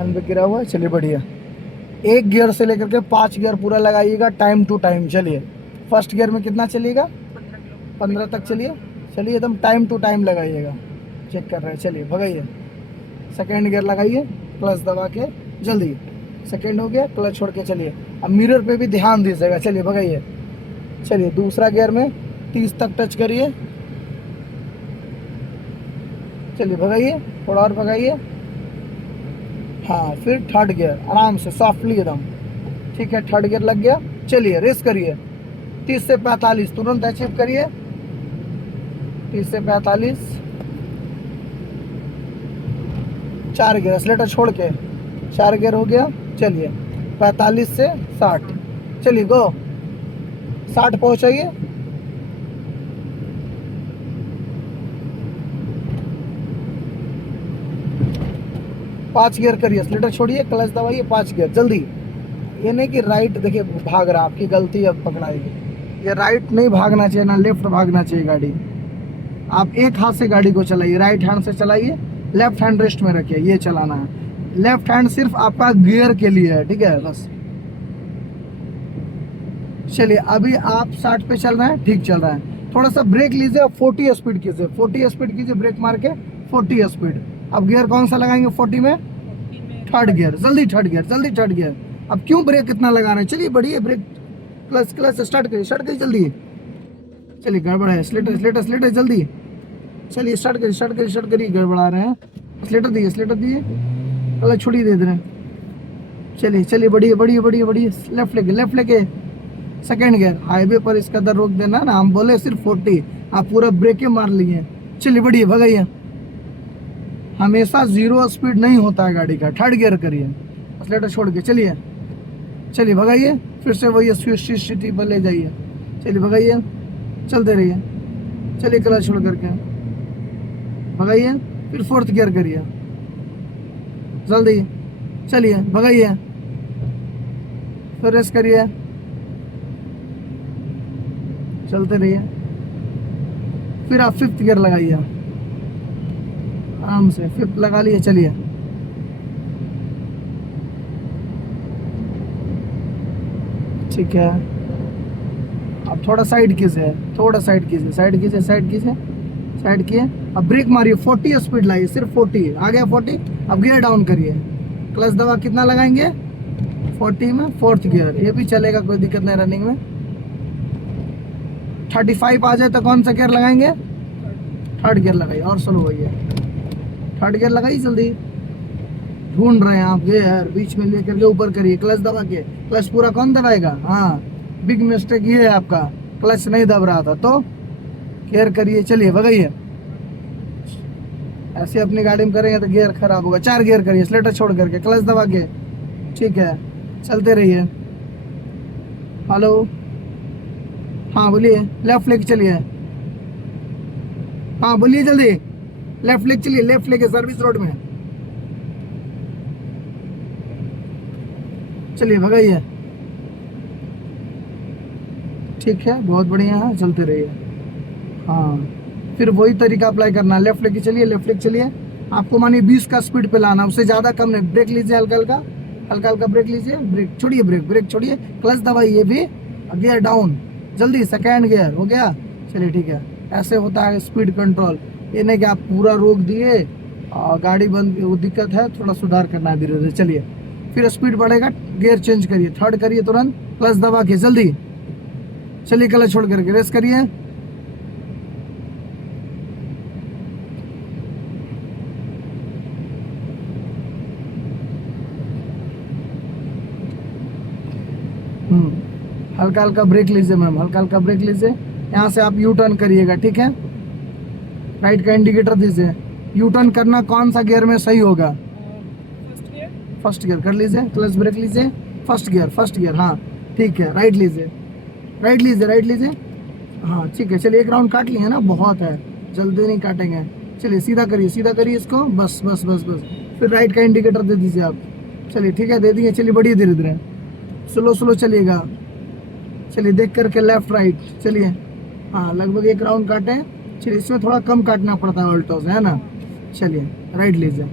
Hand brake गिरा हुआ है। चलिए बढ़िया। एक गियर से लेकर के 5 गियर पूरा लगाइएगा टाइम टू टाइम। चलिए फर्स्ट गियर में कितना चलिएगा? 15 तक चलिए। चलिए एकदम टाइम टू टाइम लगाइएगा। चेक कर रहे हैं। चलिए भगाइए। सेकेंड गियर लगाइए, क्लच दबा के जल्दी। सेकेंड हो गया, क्लच छोड़ के चलिए। अब मिरर पे भी ध्यान दीजिएगा। चलिए भगाइए। चलिए दूसरा गियर में 30 तक टच करिए। चलिए भगाइए, थोड़ा और भगाइए। हाँ, फिर थर्ड गियर आराम से सॉफ्टली एकदम। ठीक है, थर्ड गियर लग गया। चलिए रेस करिए 30 से 45 तुरंत अचीव करिए। 30 से 45 4 गियर एक्सीलेटर छोड़ के 4 गियर हो गया। चलिए 45 से 60। चलिए गो 60 पहुंचाइए। पाँच गियर करिए, एक्सीलेटर छोड़िए, क्लच दबाइए, 5 गियर जल्दी। ये नहीं कि राइट देखिए भाग रहा, आपकी गलती अब पकड़ाएगी। ये राइट नहीं भागना चाहिए, ना लेफ्ट भागना चाहिए गाड़ी। आप एक हाथ से गाड़ी को चलाइए, राइट हैंड से चलाइए, लेफ्ट हैंड रेस्ट में रखिए, ये चलाना है। लेफ्ट हैंड सिर्फ आपका गियर के लिए है, ठीक है बस। चलिए अभी आप 60 पे चल रहे हैं, ठीक चल रहा है। थोड़ा सा ब्रेक लीजिए, 40 स्पीड कीजिए, 40 स्पीड कीजिए, ब्रेक मार के 40 स्पीड। अब गियर कौन सा लगाएंगे 40 में? Third gear. जल्दी थर्ड गियर, जल्दी थर्ड गियर। अब क्यों ब्रेक इतना लगा रहे हैं? चलिए बढ़िए, ब्रेक क्लच क्लच स्टार्ट करिए जल्दी। चलिए गड़बड़ है, स्लेटर स्लेटर स्लेटर जल्दी। चलिए स्टार्ट करिए, गड़बड़ा रहे हैं। स्लेटर दिए, क्लच छोड़िए, दे रहे हैं। चलिए चलिए बढ़िया। लेफ्ट लेके सेकेंड गियर। हाईवे पर इसका दर रोक देना ना, हम बोले सिर्फ 40, आप पूरा ब्रेक मार लिए। चलिए बढ़िया भगाइए। हमेशा 0 स्पीड नहीं होता है गाड़ी का। थर्ड गियर करिए, एक्सीलेटर छोड़ के चलिए भगाइए। फिर से वही सिटी पर ले जाइए। चलिए भगाइए, चलते रहिए। चलिए क्लच छोड़ करके भगाइए। फिर फोर्थ गियर करिए जल्दी। चलिए भगाइए, फिर रेस करिए, चलते रहिए। फिर आप फिफ्थ गियर लगाइए आराम से, फिफ्थ लगा लिए। चलिए ठीक है। अब थोड़ा साइड कीजिए, साइड किए। अब ब्रेक मारिए, 40 स्पीड लाइए, सिर्फ 40 आ गया 40। अब गियर डाउन करिए, क्लच दबा कितना लगाएंगे 40 में, फोर्थ गियर। ये भी चलेगा, कोई दिक्कत नहीं रनिंग में। 35 आ जाए तो कौन सा गियर लगाएंगे? थर्ड गियर लगाइए, और स्लो होइए। थर्ड गियर लगाइए जल्दी। ढूंढ रहे हैं आप गियर, बीच में लेकर के ऊपर करिए, क्लच दबा के। क्लच पूरा कौन दबाएगा? हाँ, बिग मिस्टेक ये है आपका, क्लच नहीं दब रहा था तो गियर करिए। चलिए भगाइए। ऐसे अपनी गाड़ी में करेंगे तो गियर खराब होगा। 4 गियर करिए, स्लेटर छोड़ करके, क्लच दबा के। ठीक है, चलते रहिए। हेलो, हाँ बोलिए। लेफ्ट लेके चलिए, हाँ बोलिए जल्दी। लेफ्ट लेके चलिए, लेफ्ट लेके सर्विस रोड में। चलिए भगाइए। ठीक है, बहुत बढ़िया है, चलते रहिए। हाँ, फिर वही तरीका अप्लाई करना है। लेफ्ट लेके चलिए। आपको मानिए 20 का स्पीड पे लाना, उससे ज़्यादा कम नहीं। ब्रेक लीजिए, हल्का ब्रेक लीजिए। ब्रेक छोड़िए, ब्रेक छोड़िए, क्लच दबाइए भी। गियर डाउन जल्दी, सेकेंड गियर हो गया। चलिए ठीक है, ऐसे होता है स्पीड कंट्रोल। ये नहीं कि आप पूरा रोक दिए और गाड़ी बंद, वो दिक्कत है, थोड़ा सुधार करना है धीरे धीरे। चलिए फिर स्पीड बढ़ेगा, गियर चेंज करिए, थर्ड करिए तुरंत, क्लच दबा के जल्दी। चलिए क्लच छोड़ करके रेस करिए। हल्का ब्रेक लीजिए मैम, हल्का ब्रेक लीजिए। यहाँ से आप यू टर्न करिएगा, ठीक है। राइट का इंडिकेटर दीजिए। यू टर्न करना कौन सा गियर में सही होगा? फर्स्ट गियर कर लीजिए, क्लच ब्रेक लीजिए, फर्स्ट गियर। हाँ ठीक है, राइट लीजिए। हाँ ठीक है, चलिए एक राउंड काट लिए ना, बहुत है, जल्दी नहीं काटेंगे। चलिए सीधा करिए इसको, बस। फिर राइट का इंडिकेटर दे दीजिए आप। चलिए ठीक है, दे दिए। चलिए बढ़िए, धीरे धीरे स्लो चलिएगा। चलिए देख करके लेफ्ट राइट चलिए। हाँ, लगभग एक राउंड काटे। चलिए इसमें थोड़ा कम काटना पड़ता है ऑल्टो से, है ना। चलिए राइट लीजिए।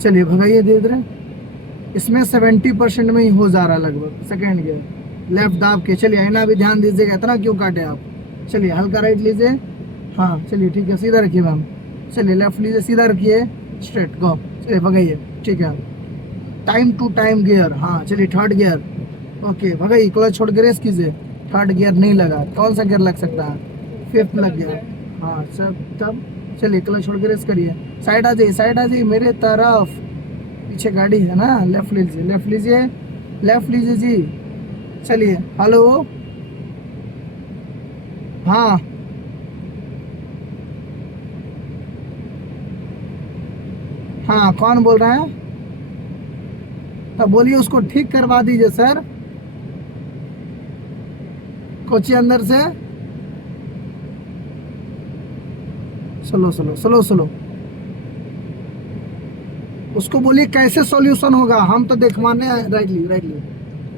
चलिए भगाइए धीरे धीरे। इसमें 70% में ही हो जा रहा है लगभग। सेकेंड गियर, लेफ्ट दाब के चलिए। आईना भी ध्यान दीजिएगा, इतना क्यों काटे आप। चलिए हल्का राइट लीजिए। हाँ चलिए ठीक है, सीधा रखिए मैम। चलिए लेफ्ट लीजिए, सीधा रखिए, स्ट्रेट गो। चलिए भगाइए, ठीक है। Time to time gear. हाँ चलिए थर्ड गियर, ओके भगाइए। क्लच छोड़ के रेस कीजिए। थर्ड गियर नहीं लगा, कौन सा गियर लग सकता है? फिफ्थ लग गया। हाँ सब तब चलिए क्लच छोड़ के रेस करिए। साइड आ जाइए, साइड आ जाइए मेरे तरफ। पीछे गाड़ी है ना, लेफ्ट लीजिए, लेफ्ट लीजिए, लेफ्ट लीजिए जी। चलिए हेलो, हाँ हाँ कौन बोल रहे हैं? तब बोलिए उसको ठीक करवा दीजिए सर। कोची अंदर से स्लो स्लो स्लो स्लो। उसको बोलिए कैसे सॉल्यूशन होगा, हम तो देखवाने आए। राइट ली, राइट ली।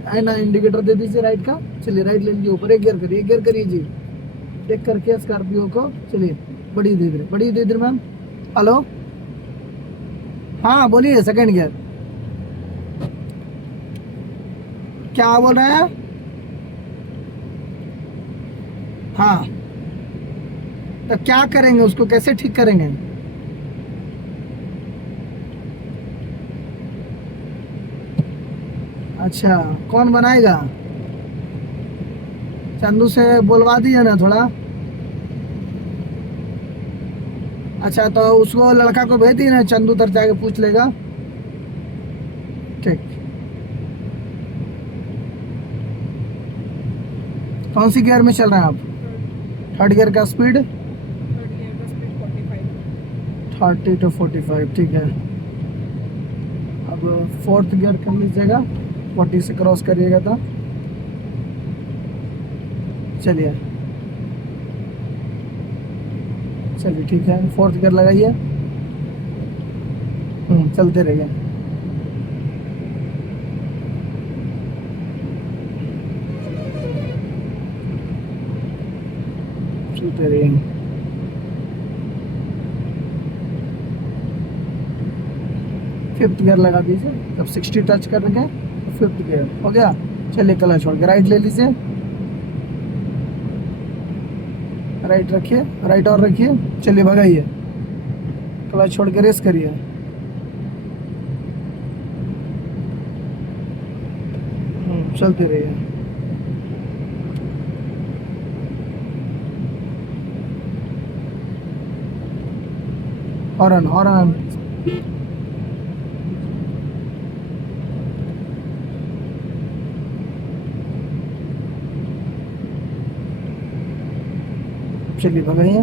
है ना, इंडिकेटर दे दीजिए राइट का। चलिए राइट ले लीजिए, ऊपर एक गियर करिए, एक गियर करिए जी। टेक करके स्कॉर्पियो को। चलिए बड़ी धीरे धीरे, बड़ी धीरे धीरे मैम। हेलो, हाँ बोलिए। सेकंड गियर, क्या बोल रहे हैं? हाँ तो क्या करेंगे, उसको कैसे ठीक करेंगे? अच्छा, कौन बनाएगा? चंदू से बोलवा दीजिए ना थोड़ा। अच्छा तो उसको लड़का को भेज दिए ना, चंदू उधर जाके पूछ लेगा। ठीक। कौन सी गियर में चल रहे हैं आप? थर्ड गियर का स्पीड 30 to 45, ठीक है। अब फोर्थ गियर कर लीजिएगा, 40 से क्रॉस करिएगा तो। चलिए चलिए ठीक है, फोर्थ गियर लगाइए। चलते रहिए। चलते रहिए। फिफ्थ गियर लगा दीजिए, जब 60 टच कर रखे तो फिफ्थ गियर हो गया। चलिए क्लच छोड़ के राइट ले लीजिए, राइट रखिए, राइट और रखिए। चलिए भगाइए, क्लच छोड़ के रेस करिए। चलते रहिए। Horn horn. चलिए भगाइए।